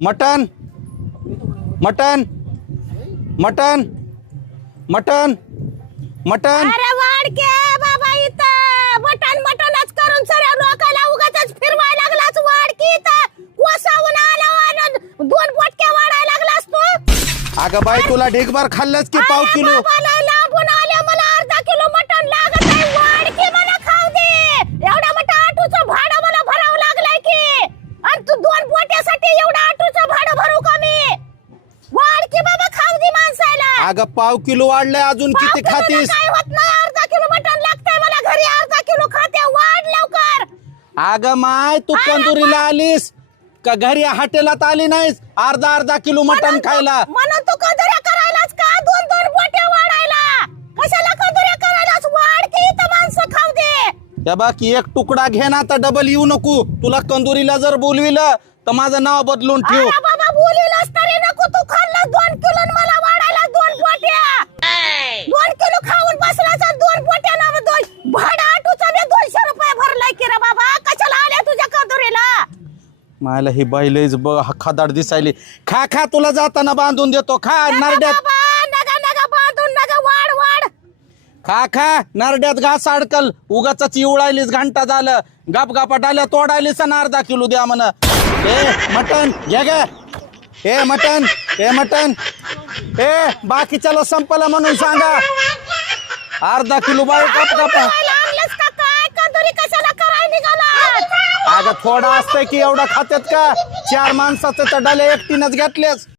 Mutton mutton mutton mutton mutton. अरे वाडके बाबा इथं. मटण मटणच करून सर लोकांना उगाच फिरवायला लागलाच वाडकी इथं. कोसावून आला आणि दोन पोटक्या वाढायला लागलास तू. अगं बाई तुला ढेकभर खाल्लंच की पाव अरे किलो बाबा, लय लांबून आले मला अर्धा किलो भरू का मी? वाडकी बाबा खाऊ दे माणसाला. अगं पाव किलो वाढलंय अजून किती किलोला खातीस? काय होत नाही? अर्धा किलो मटण लागतंय मला घरी अर्धा किलो खाते. वाढ लवकर. अगं माय तू अरे कंदुरीला आलीस? का घरी हॉटेलात आली नाहीस? अर्धा अर्धा किलो म्हणून तू- खायला. म्हणून तू कंदुऱ्या करायलाच का? दोन दोन बोट्या वाढायला. कशाला कंदुऱ्या करायलाच वाढ की इथं माणसं खाऊ दे त्या बाकी एक तुकडा घे ना तर डबल येऊ नको. तुला कंदुरीला जर बोलविलं तर माझं नाव बदलून ठेव. अरे बाबा बोलीलच तरी नको तू खाल्लं दोन किलो आणि मला वाढायला दोन पोट्या. दोन किलो खाऊन बसलाच आणि दोन पोट्या ना मग दोन भाडं आटूचं मी दोनशे रुपये भरलाय की रे बाबा. कशाला आल्या तुझ्या कंदुरीला मला ही बाई लईच बघ खादाड दिसायली. खा खा तुला जाताना बांधून देतो. खा नरड्यात. बाबा नगा नगा बांधून नगा वाढ वाढ खा खा नरड्यात घास अडकल. उगाच उडायलीस घंटा झालं. गप गपाट आल्या तोडायलीस आणि अर्धा किलो द्या म्हण. ए मटन घे गे. ए मटन ए मटन ए बाकीच्याला संपलं म्हणून सांगा. अर्धा किलो बाई गप गपा अगं थोडा असतंय की एवढा खात्यात का? चार माणसाचं तर डाले एकटीनच घेतलेस.